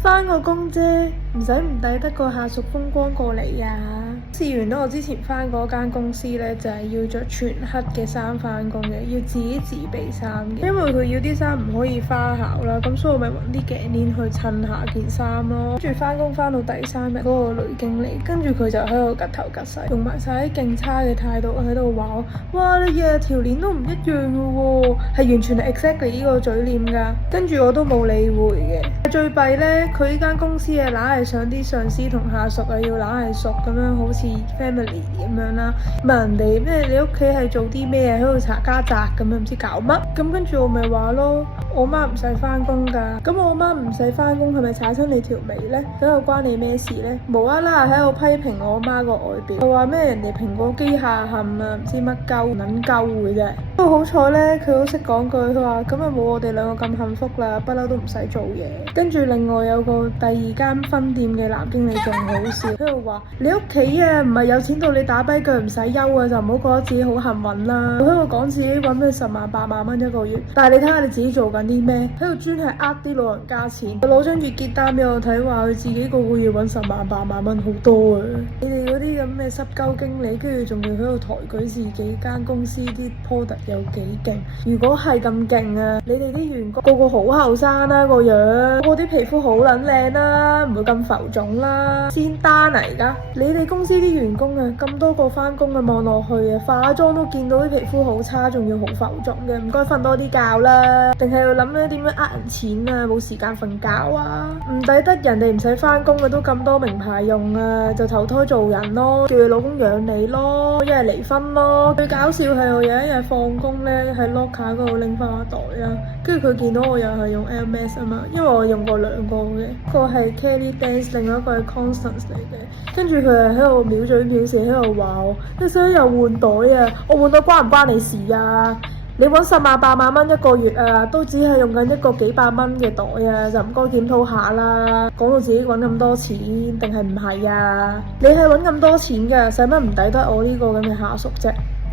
返個工啫，唔使唔抵得個下屬風光過嚟呀。試完咧，我之前返嗰間公司咧，就係要着全黑嘅衫返工嘅，要自己自備衫嘅，因為佢要啲衫唔可以花巧啦，咁所以我咪揾啲頸鏈去襯下件衫咯。跟住返工返到第3日，嗰個女經理跟住佢就喺度趌頭趌勢，用埋晒啲勁差嘅態度喺度話我：哇，你日日條鏈都唔一樣嘅喎，係完全係 exactly 呢個嘴臉㗎。跟住我都冇理會嘅。最弊咧，佢呢間公司啊，懶係想啲上司同下屬啊，要懶係熟咁樣，好似 family 咁樣啦。問人哋咩？你屋企係做啲咩啊？喺度查家宅咁樣，唔知搞乜。咁跟住我咪話咯，我媽唔使返工㗎。咁我媽唔使返工，係咪踩親你條尾咧？咁又關你咩事咧？無啦啦喺度批評我媽個外表，又話咩人哋蘋果機械冚啊，唔知乜鳩撚鳩嘅啫。不過好彩咧，佢好識講句，佢話咁啊冇我哋兩個咁幸福啦，不嬲都唔使做嘢。跟住另外有個第2間分店嘅男經理仲好笑，喺度話你屋企啊唔係有錢到你打跛腳唔使憂啊，就唔好覺得自己好幸運啦。佢喺度講自己揾咩10萬8萬蚊一個月，但係你睇下你自己做緊啲咩？喺度專係呃啲老人家錢，攞張月結單俾我睇，話佢自己個月揾10萬8萬蚊，好多啊！你哋嗰啲咁嘅濕鳩經理，跟住仲要喺度抬舉自己間公司啲 product 有幾勁。如果係咁勁啊，你哋啲員工個個好後生啦個樣，個啲皮膚好撚靚啦，唔會咁浮腫啦。先單嚟㗎，你哋公司啲員工啊，咁多個返工啊，望落去啊，化妝都見到啲皮膚好差，仲要好浮腫嘅，唔該瞓多啲覺啦。定係要諗咧點樣呃人錢啊，冇時間瞓覺啊，唔抵得人哋唔使返工嘅都咁多名牌用啊，就投胎做人咯，叫佢老公養你咯，一係離婚咯。最搞笑係我有一日放工咧，喺 locker 嗰度拎翻個袋啦，跟住佢見到我又係用 Hermes 啊嘛，因為我用過2個嘅，一個係 Kelly Dance， 另外一個係 Constance 嚟嘅。跟住佢係喺度藐嘴藐舌喺度話我，你想又換袋啊？我換袋關唔關你事啊？你揾10萬8萬蚊一個月啊，都只係用緊一個幾百蚊嘅袋啊，就唔該檢討下啦。講到自己揾咁多錢，定係唔係啊？你係揾咁多錢㗎，使乜唔抵得我呢個咁嘅下屬啫？